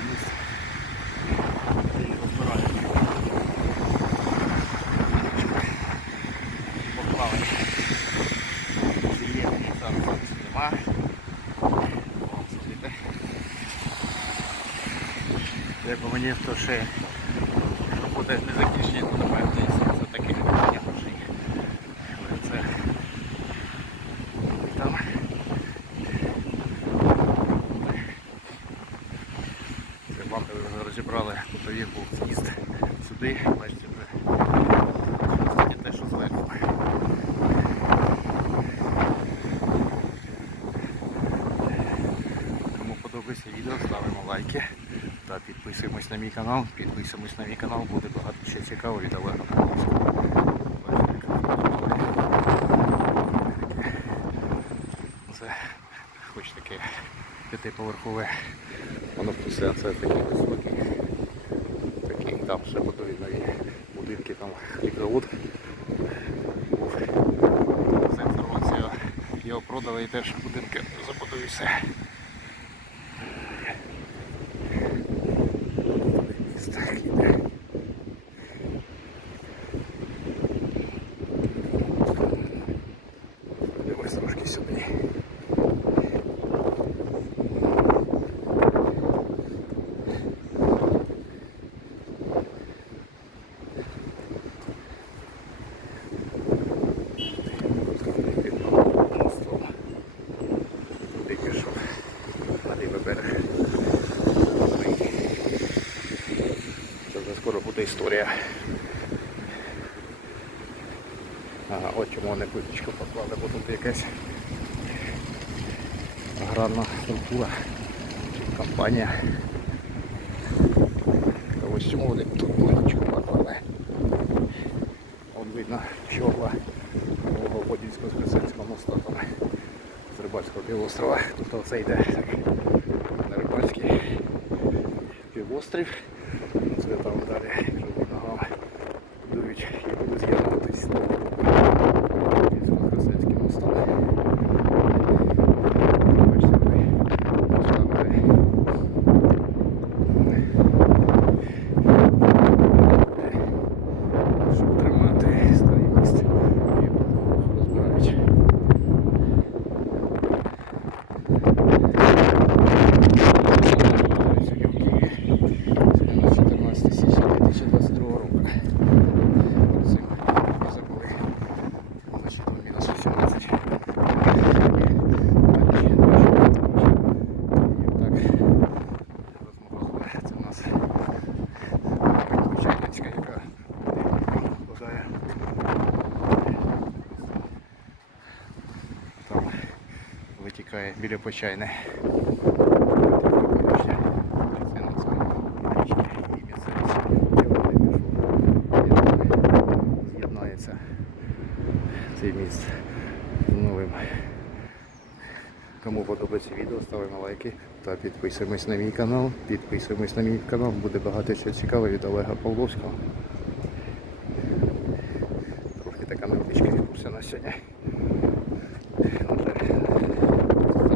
місце. І розбирають. Поклали. Зієнні зараз нема. О, слухайте. Якби мені то ще буде не закінчення, Розібрали, був з'їзд сюди, бачите. Кстати, те, що зверху. Кому подобається відео, ставимо лайки та підписуємось на мій канал. Підписуємось на мій канал, буде багато ще цікавого від Олега Павловського. Це хоч таке п'ятиповерхове. Воно після це такі високі. Такі там ще будові нові будинки, там хлібзавод. За інформацією його продали і теж будинки забудують все. Скоро буде історія. Ага, от чому вони плиточку поклали, бо тут якась аграрна структура компанія. То ось чому вони тут плиточку поклали. От видно чорла нового Подільського Скресенського моста там з Рибальського півострова. Тут оце йде на Рибальський півострів. Це там далі вже ногам будують і будуть з'єднуватись з Красенським мостом. Бачите, ви поставили щоб тримати старий міст і розбирають. Сьогодні 14 січня 2022 року. Цим забули. Значить, там мінус 18. Так, це у нас Почайницька, яка вкладає. Там витікає біля почайне. З'єднається цей міст з новим. Кому подобається відео, ставимо лайки та підписуємось на мій канал. Підписуємось на мій канал, буде багато чого цікавого від Олега Павловського. Трохи така невеличка екскурсія на сьогодні. Вже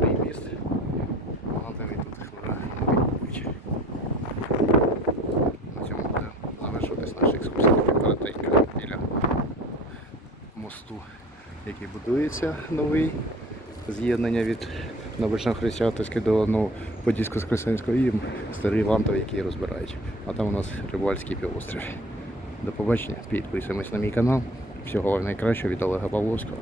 Старий міст. Багато тут хвора новий будуть. На цьому буде завершуватись наша екскурсія така коротенька біля мосту, який будується новий. З'єднання від набережного Хрещатицьки до ну, Подільського Скресенського і старий Вантов, який розбирають. А там у нас Рибальський півострів. До побачення, підписуємось на мій канал. Всього найкращого від Олега Павловського.